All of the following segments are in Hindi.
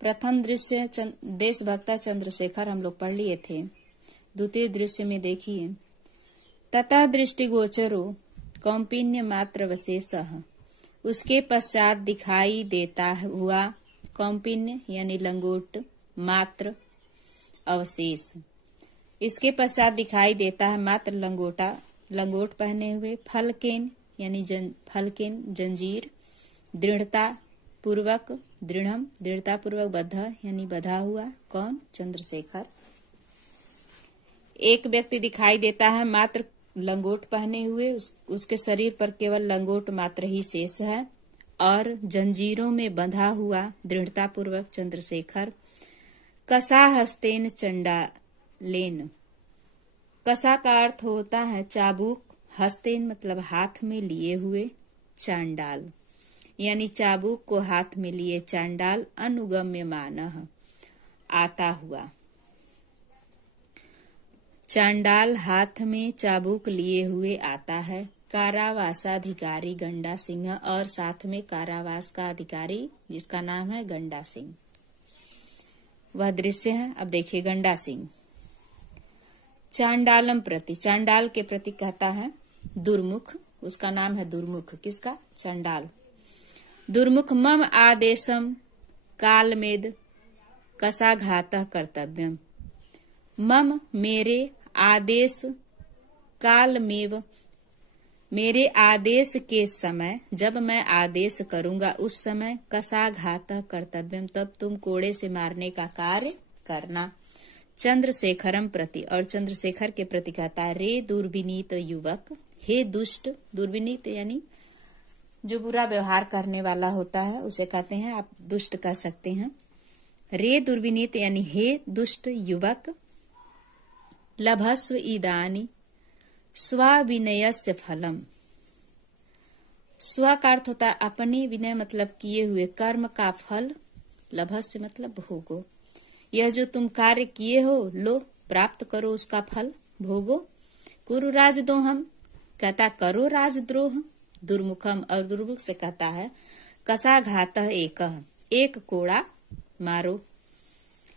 प्रथम दृश्य देशभक्ता चंद्रशेखर हम लोग पढ़ लिए थे। द्वितीय दृश्य में देखिए, तथा दृष्टिगोचरो कौंपिन्य मात्र वशेषः, उसके पश्चात दिखाई देता हुआ कौंपिन्य यानी लंगोट मात्र अवशेष। इसके पश्चात दिखाई देता है मात्र लंगोट पहने हुए। फलकेन यानी फलकेन जंजीर। दृढ़ता पूर्वक दृढ़म दृढ़ता पूर्वक बद्ध यानी बधा हुआ। कौन? चंद्रशेखर। एक व्यक्ति दिखाई देता है मात्र लंगोट पहने हुए, उसके शरीर पर केवल लंगोट मात्र ही शेष है और जंजीरों में बंधा हुआ दृढ़ता पूर्वक चंद्रशेखर। कसा हस्तेन चंडालेन, कसा का अर्थ होता है चाबुक, हस्तेन मतलब हाथ में लिए हुए, चांडाल यानी चाबुक को हाथ में लिए चांडाल। अनुगम्यमानः आता हुआ। चांडाल हाथ में चाबुक लिए हुए आता है। कारावासाधिकारी गंडा सिंह, और साथ में कारावास का अधिकारी जिसका नाम है गंडा सिंह, वह दृश्य है। अब देखिए गंडा सिंह। चांडालम प्रति, चांडाल के प्रति कहता है दुर्मुख, उसका नाम है दुर्मुख। किसका? चांडाल। दुर्मुख मम आदेशम कालमेद कसाघातः कर्तव्यम। मम मेरे आदेश कालमेव, मेरे आदेश के समय, जब मैं आदेश करूंगा उस समय, कसाघातः कर्तव्यम, तब तुम कोड़े से मारने का कार्य करना। चंद्रशेखरम प्रति, और चंद्रशेखर के प्रति कहता है रे दुर्विनीत युवक, हे दुष्ट। दुर्विनीत यानी जो बुरा व्यवहार करने वाला होता है उसे कहते हैं, आप दुष्ट कह सकते हैं। रे दुर्विनीत यानी हे दुष्ट युवक। लभस्व इदानी स्वाविनयस्य फलम। स्व का अर्थ होता है अपने, विनय मतलब किए हुए कर्म का फल, लभस्य मतलब भोगो। यह जो तुम कार्य किए हो लो प्राप्त करो उसका फल भोगो। कुरु राजद्रोहम, कहता करो राजद्रोह। दुर्मुखम, और दुर्मुख से कहता है कसाघातः एकः, एक कोड़ा मारो,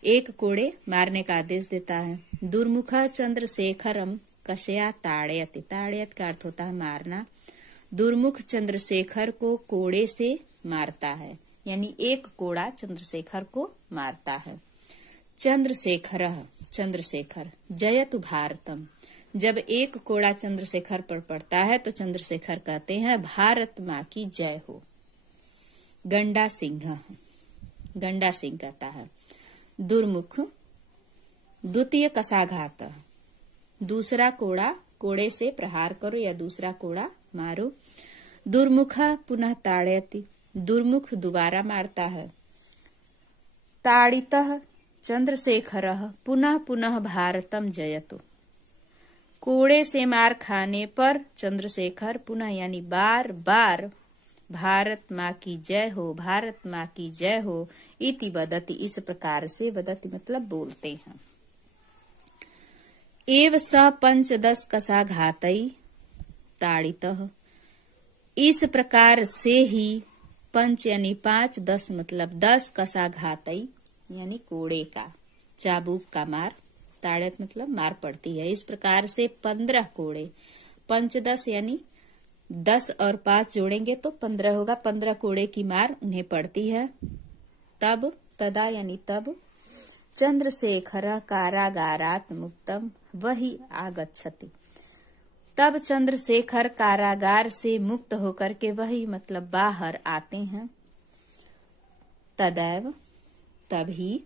एक कोड़े मारने का आदेश देता है। दुर्मुख चंद्रशेखरम कशया ताड़यति, ताड़यत का अर्थ होता है मारना। दुर्मुख चंद्रशेखर को कोड़े से मारता है, यानी एक कोड़ा चंद्रशेखर को मारता है। चंद्रशेखर, चंद्रशेखर जयतु भारतम, जब एक कोड़ा चंद्रशेखर पर पड़ता है तो चंद्रशेखर कहते हैं भारत माँ की जय हो। गंडा सिंह, गंडा सिंह कहता है दुर्मुख द्वितीय कसाघात, दूसरा कोड़ा, कोड़े से प्रहार करो या दूसरा कोड़ा मारो। दुर्मुख पुनः ताड़यति, दुर्मुख दोबारा मारता है। ताड़ितः चंद्रशेखरः पुनः पुनः भारतम जयतु, कोड़े से मार खाने पर चंद्रशेखर पुनः यानी बार बार भारत माँ की जय हो, भारत माँ की जय हो। इति वदति, इस प्रकार से, वदति मतलब बोलते हैं। एव स 5-10 कसाघातै ताड़ितः, इस प्रकार से ही 5 यानी 5, 10 मतलब 10 कसाघातै यानी कोड़े का, चाबुक का मार, ताड़ित मतलब मार पड़ती है। इस प्रकार से 15 कोड़े, 5-10 यानी 10 और 5 जोड़ेंगे तो 15 होगा। 15 कोड़े की मार उन्हें पड़ती है। तब, तदा यानी तब, चंद्रशेखर कारागारात मुक्तम वही आगच्छति, तब चंद्रशेखर कारागार से मुक्त होकर के वही मतलब बाहर आते हैं। तदैव तभी,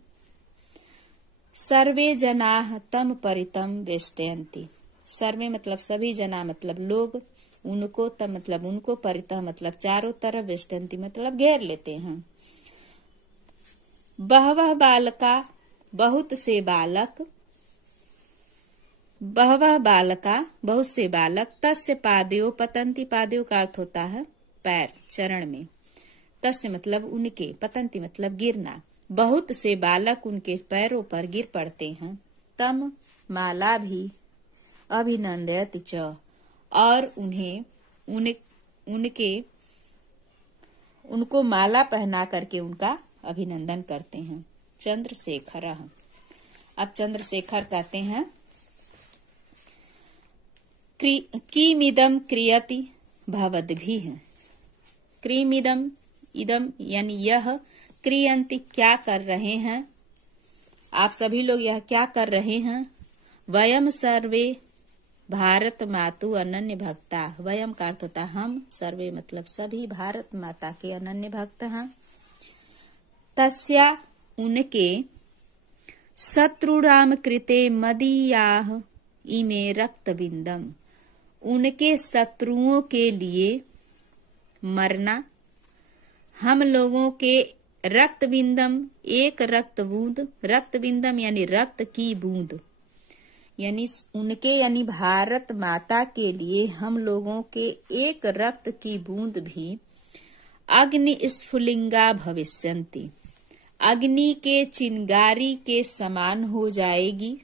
सर्वे जनाः तम परितम वेष्टयन्ति, सर्वे मतलब सभी, जना मतलब लोग, उनको, तम मतलब उनको, परितः मतलब चारों तरफ, वेष्टयन्ति मतलब घेर लेते हैं। बहवः बालका, बहुत से बालक, बहवः बालका बहुत से बालक, तस्य पादयो पतंती, पादयो का अर्थ होता है पैर, चरण में, तस्य मतलब उनके, पतंती मतलब गिरना, बहुत से बालक उनके पैरों पर गिर पड़ते हैं। तम माला भी अभिनंदयति च, और उन्हें उनको माला पहना करके उनका अभिनंदन करते हैं। चंद्रशेखर। अब चंद्रशेखर कहते हैं किमिदम क्रियति भवद्भिः। क्रीमिदम, इदम यानी यह, क्रियंति क्या कर रहे हैं, आप सभी लोग यह क्या कर रहे हैं। वयम सर्वे भारत मातु अनन्य भक्ता। वयम का अर्थ होता हम, सर्वे मतलब सभी, भारत माता के अनन्य भक्त हैं। तस्या उनके, शत्रुराम कृते मदीयाः इमे रक्तबिंदम। उनके शत्रुओं के लिए मरना हम लोगों के रक्तबिंदम, एक रक्त बूंद, रक्तबिंदम यानी रक्त की बूंद, यानी उनके यानी भारत माता के लिए हम लोगों के एक रक्त की बूंद भी अग्नि स्फुलिंगा भविष्यन्ति, अग्नि के चिंगारी के समान हो जाएगी।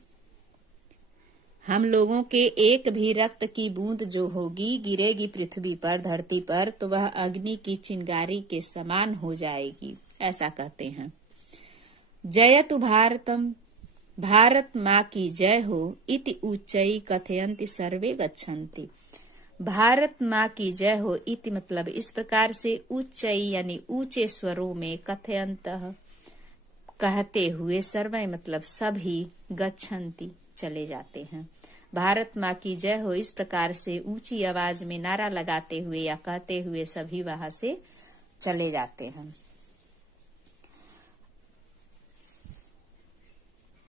हम लोगों के एक भी रक्त की बूंद जो होगी, गिरेगी पृथ्वी पर, धरती पर, तो वह अग्नि की चिंगारी के समान हो जाएगी, ऐसा कहते हैं। जयतु भारतम, भारत माँ की जय हो, इति उच्चई कथयन्ति सर्वे गच्छन्ति। भारत माँ की जय हो इति मतलब इस प्रकार से, उच्चई यानी ऊंचे स्वरों में, कथयन्तः कहते हुए, सर्वे मतलब सभी, गच्छन्ति चले जाते हैं। भारत माँ की जय हो इस प्रकार से ऊंची आवाज में नारा लगाते हुए या कहते हुए सभी वहां से चले जाते हैं।